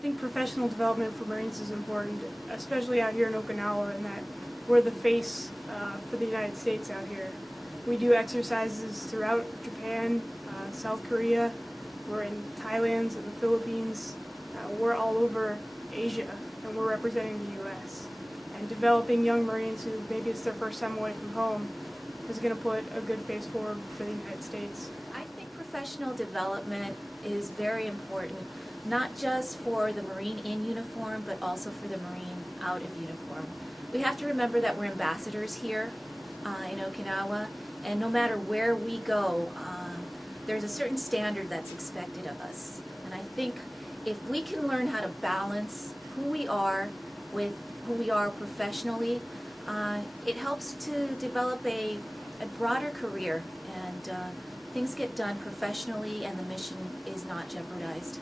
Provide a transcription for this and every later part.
think professional development for Marines is important, especially out here in Okinawa, in that we're the face for the United States out here. We do exercises throughout Japan, South Korea, we're in Thailand, and the Philippines, we're all over Asia, and we're representing the U.S. And developing young Marines who maybe it's their first time away from home is going to put a good face forward for the United States. I think professional development is very important, not just for the Marine in uniform, but also for the Marine out of uniform. We have to remember that we're ambassadors here in Okinawa, and no matter where we go, there's a certain standard that's expected of us. And I think if we can learn how to balance who we are with who we are professionally, it helps to develop a broader career, and things get done professionally and the mission is not jeopardized.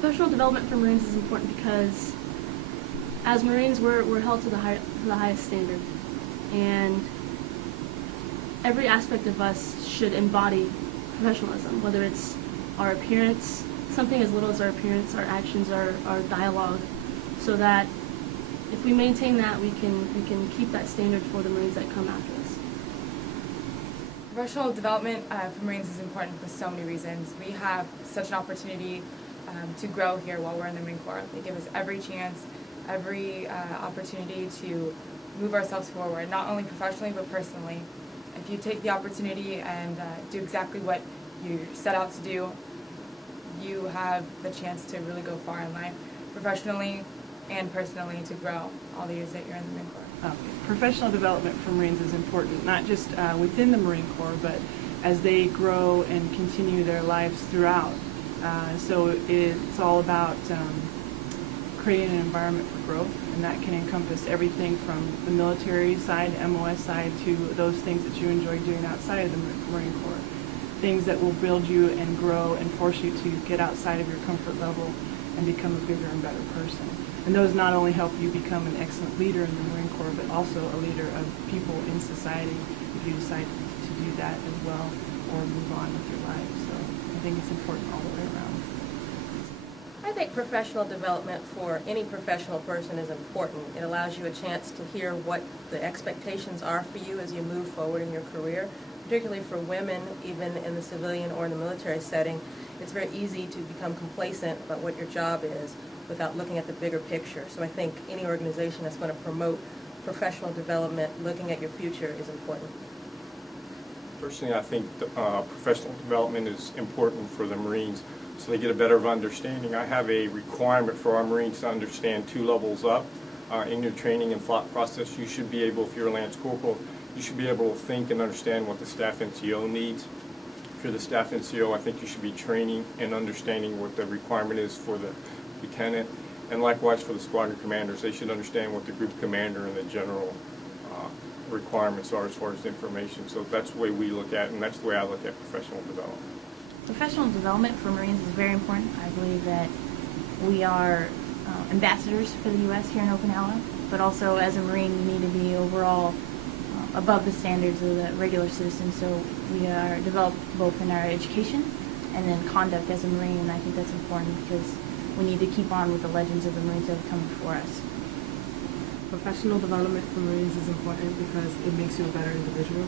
Professional development for Marines is important because as Marines we're held to the highest standard, and every aspect of us should embody professionalism, whether it's our appearance, something as little as our appearance, our actions, our dialogue, so that if we maintain that, we can keep that standard for the Marines that come after us. Professional development for Marines is important for so many reasons. We have such an opportunity to grow here while we're in the Marine Corps. They give us every chance, every opportunity to move ourselves forward, not only professionally but personally. If you take the opportunity and do exactly what you set out to do, you have the chance to really go far in life, professionally and personally, to grow all the years that you're in the Marine Corps. Professional development for Marines is important, not just within the Marine Corps, but as they grow and continue their lives throughout. So it's all about creating an environment for growth, and that can encompass everything from the military side, MOS side, to those things that you enjoy doing outside of the Marine Corps. Things that will build you and grow and force you to get outside of your comfort level and become a bigger and better person. And those not only help you become an excellent leader in the Marine Corps, but also a leader of people in society if you decide to do that as well or move on with your life. So I think it's important all the way around. I think professional development for any professional person is important. It allows you a chance to hear what the expectations are for you as you move forward in your career, particularly for women, even in the civilian or in the military setting. It's very easy to become complacent about what your job is without looking at the bigger picture. So I think any organization that's going to promote professional development, looking at your future, is important. Personally, I think professional development is important for the Marines so they get a better understanding. I have a requirement for our Marines to understand 2 levels up in your training and thought process. You should be able, if you're a Lance Corporal, you should be able to think and understand what the staff NCO needs. If you're the staff NCO, I think you should be training and understanding what the requirement is for the lieutenant, and likewise for the squadron commanders. They should understand what the group commander and the general requirements are as far as information. So that's the way we look at it, and that's the way I look at professional development. Professional development for Marines is very important. I believe that we are ambassadors for the U.S. here in Okinawa, but also as a Marine you need to be overall above the standards of the regular citizen. So we are developed both in our education and then conduct as a Marine, and I think that's important because we need to keep on with the legends of the Marines that have come before us. Professional development for Marines is important because it makes you a better individual.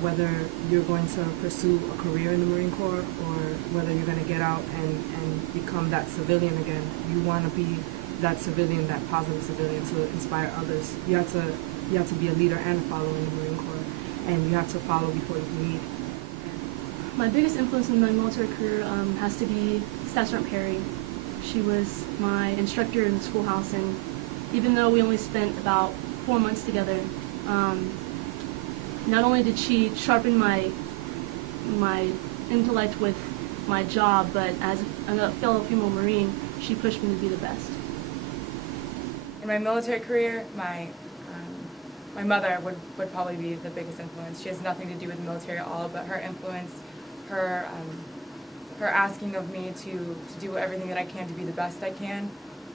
Whether you're going to pursue a career in the Marine Corps or whether you're going to get out and become that civilian again, you want to be that civilian, that positive civilian, to inspire others. You have to be a leader and a follower in the Marine Corps, and you have to follow before you lead. My biggest influence in my military career has to be Staff Sergeant Perry. She was my instructor in the schoolhouse, and even though we only spent about 4 months together, not only did she sharpen my intellect with my job, but as a fellow female Marine, she pushed me to be the best. In my military career, my mother would probably be the biggest influence. She has nothing to do with the military at all, but her influence, her asking of me to do everything that I can to be the best I can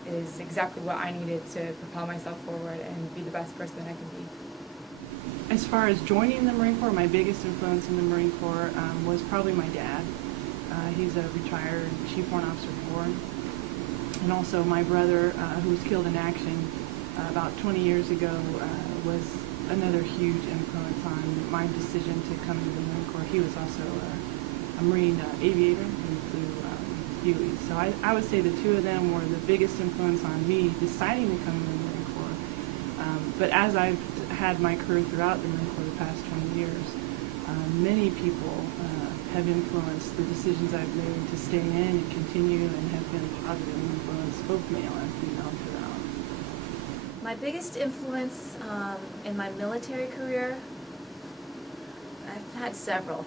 is exactly what I needed to propel myself forward and be the best person that I can be. As far as joining the Marine Corps, my biggest influence in the Marine Corps was probably my dad. He's a retired Chief Warrant Officer 4, And also my brother, who was killed in action about 20 years ago, was another huge influence on my decision to come to the Marine Corps. He was also a Marine aviator who flew Hueys. So I would say the two of them were the biggest influence on me deciding to come to the Marine Corps. But as I've had my career throughout the Marine Corps the past 20 years, many people have influenced the decisions I've made to stay in and continue, and have been a positive influence, both male and female, throughout. My biggest influence in my military career, I've had several.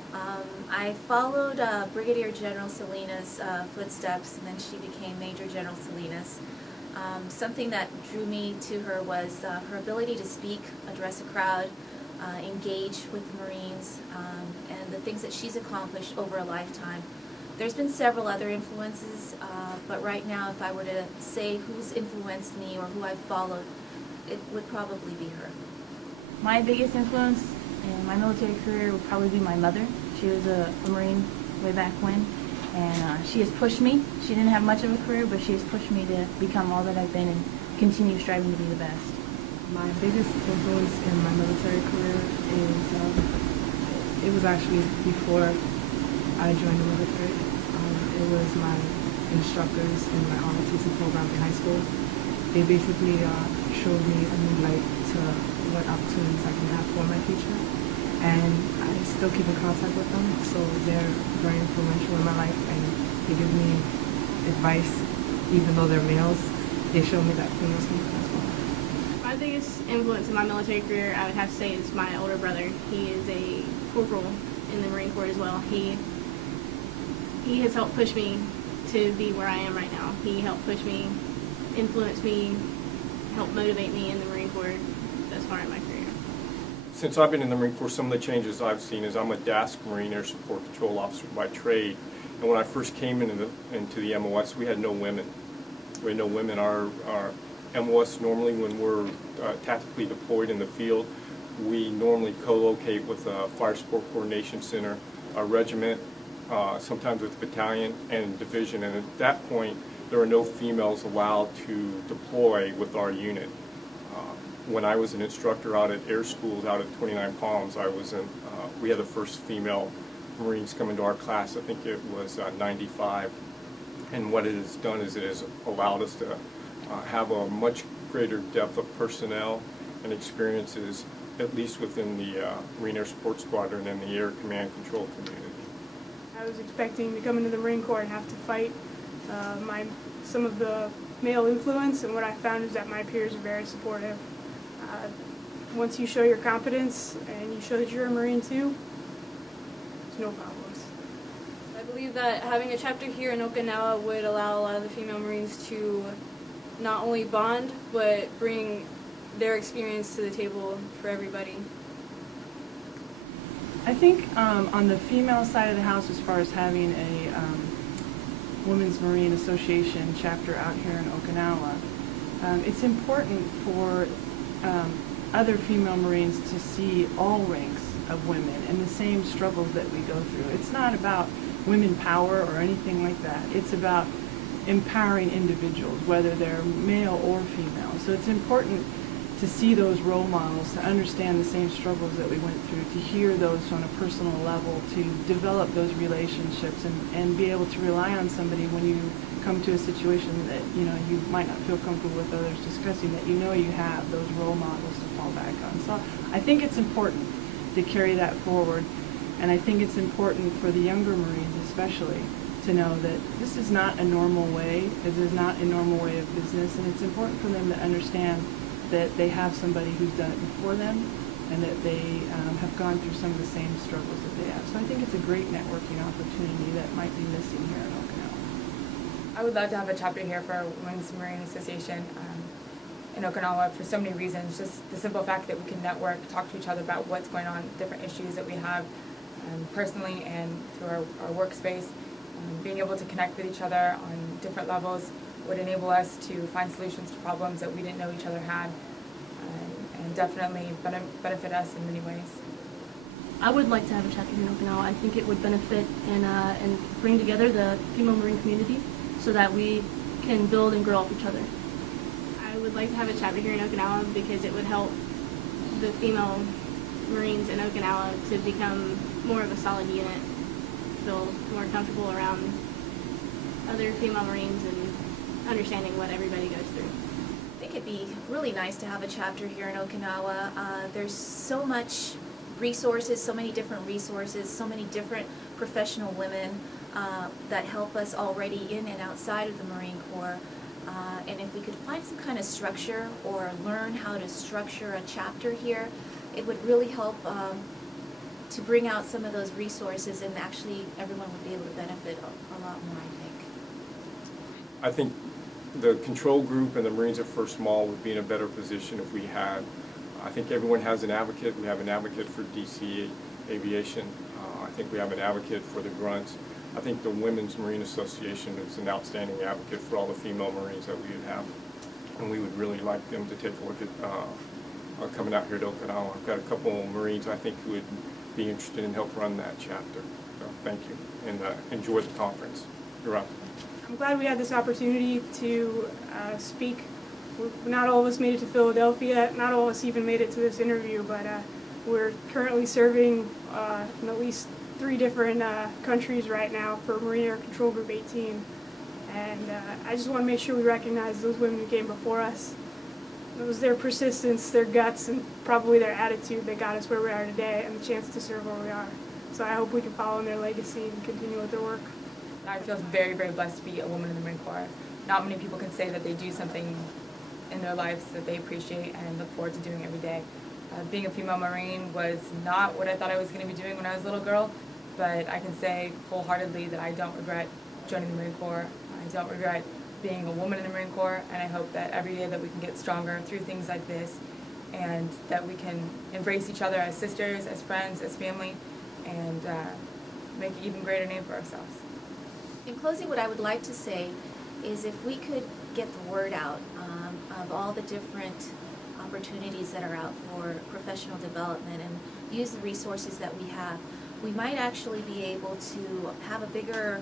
I followed Brigadier General Salinas' footsteps, and then she became Major General Salinas. Something that drew me to her was her ability to speak, address a crowd, engage with the Marines, and the things that she's accomplished over a lifetime. There's been several other influences, but right now, if I were to say who's influenced me or who I've followed, it would probably be her. My biggest influence in my military career would probably be my mother. She was a Marine way back when, and she has pushed me. She didn't have much of a career, but she has pushed me to become all that I've been and continue striving to be the best. My biggest influence in my military career is, it was actually before I joined the military. It was my instructors in my ROTC program in high school. They basically showed me a new light to what opportunities I can have for my future. And I still keep in contact with them, so they're very influential in my life, and they give me advice, even though they're males. They show me that females can as well. My biggest influence in my military career, I would have to say, is my older brother. He is a corporal in the Marine Corps as well. He has helped push me to be where I am right now. He helped push me, influence me, helped motivate me in the Marine Corps thus far in my career. Since I've been in the Marine Corps, some of the changes I've seen is I'm a DASC Marine Air Support Control Officer by trade. And when I first came into the MOS, we had no women. We had no women. Our MOS, normally when we're tactically deployed in the field, we normally co-locate with a Fire Support Coordination Center, a regiment, sometimes with battalion and division. And at that point, there were no females allowed to deploy with our unit. When I was an instructor out at air schools out at 29 Palms, we had the first female Marines come into our class. I think it was 95. And what it has done is it has allowed us to have a much greater depth of personnel and experiences, at least within the Marine Air Support Squadron and the Air Command Control community. I was expecting to come into the Marine Corps and have to fight some of the male influence, and what I found is that my peers are very supportive. Once you show your competence and you show that you're a Marine too, there's no problems. I believe that having a chapter here in Okinawa would allow a lot of the female Marines to not only bond, but bring their experience to the table for everybody. I think on the female side of the house, as far as having a Women's Marine Association chapter out here in Okinawa, it's important for other female Marines to see all ranks of women and the same struggles that we go through. It's not about women power or anything like that. It's about empowering individuals, whether they're male or female. So it's important to see those role models, to understand the same struggles that we went through, to hear those on a personal level, to develop those relationships, and be able to rely on somebody when you come to a situation that you might not feel comfortable with others discussing, that you have those role models to fall back on. So I think it's important to carry that forward, and I think it's important for the younger Marines especially to know that this is not a normal way, this is not a normal way of business, and it's important for them to understand that they have somebody who's done it before them, and that they have gone through some of the same struggles that they have. So I think it's a great networking opportunity that might be missing here in Okinawa. I would love to have a chapter here for Women's Marine Association in Okinawa for so many reasons. Just the simple fact that we can network, talk to each other about what's going on, different issues that we have personally and through our workspace. Being able to connect with each other on different levels would enable us to find solutions to problems that we didn't know each other had, and definitely benefit us in many ways. I would like to have a chapter here in Okinawa. I think it would benefit and bring together the female Marine community so that we can build and grow off each other. I would like to have a chapter here in Okinawa because it would help the female Marines in Okinawa to become more of a solid unit, feel more comfortable around other female Marines and understanding what everybody goes through. I think it'd be really nice to have a chapter here in Okinawa. There's so much resources, so many different resources, so many different professional women that help us already in and outside of the Marine Corps. And if we could find some kind of structure or learn how to structure a chapter here, it would really help to bring out some of those resources, and actually everyone would be able to benefit a lot more, I think. I think the control group and the Marines at First Mall would be in a better position if we had, I think everyone has an advocate. We have an advocate for DC Aviation. I think we have an advocate for the grunts. I think the Women's Marine Association is an outstanding advocate for all the female Marines that we would have. And we would really like them to take a look at coming out here to Okinawa. I've got a couple of Marines I think who would be interested in help run that chapter. So thank you, and enjoy the conference. You're up. I'm glad we had this opportunity to speak. Not all of us made it to Philadelphia. Not all of us even made it to this interview, but we're currently serving in at least 3 different countries right now for Marine Air Control Group 18. And I just want to make sure we recognize those women who came before us. It was their persistence, their guts, and probably their attitude that got us where we are today and the chance to serve where we are. So I hope we can follow in their legacy and continue with their work. I feel very, very blessed to be a woman in the Marine Corps. Not many people can say that they do something in their lives that they appreciate and look forward to doing every day. Being a female Marine was not what I thought I was going to be doing when I was a little girl, but I can say wholeheartedly that I don't regret joining the Marine Corps. I don't regret being a woman in the Marine Corps, and I hope that every day that we can get stronger through things like this, and that we can embrace each other as sisters, as friends, as family, and make an even greater name for ourselves. In closing, what I would like to say is if we could get the word out of all the different opportunities that are out for professional development and use the resources that we have, we might actually be able to have a bigger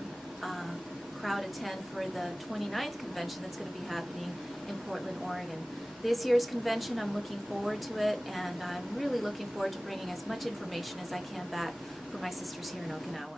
crowd attend for the 29th convention that's going to be happening in Portland, Oregon. This year's convention, I'm looking forward to it, and I'm really looking forward to bringing as much information as I can back for my sisters here in Okinawa.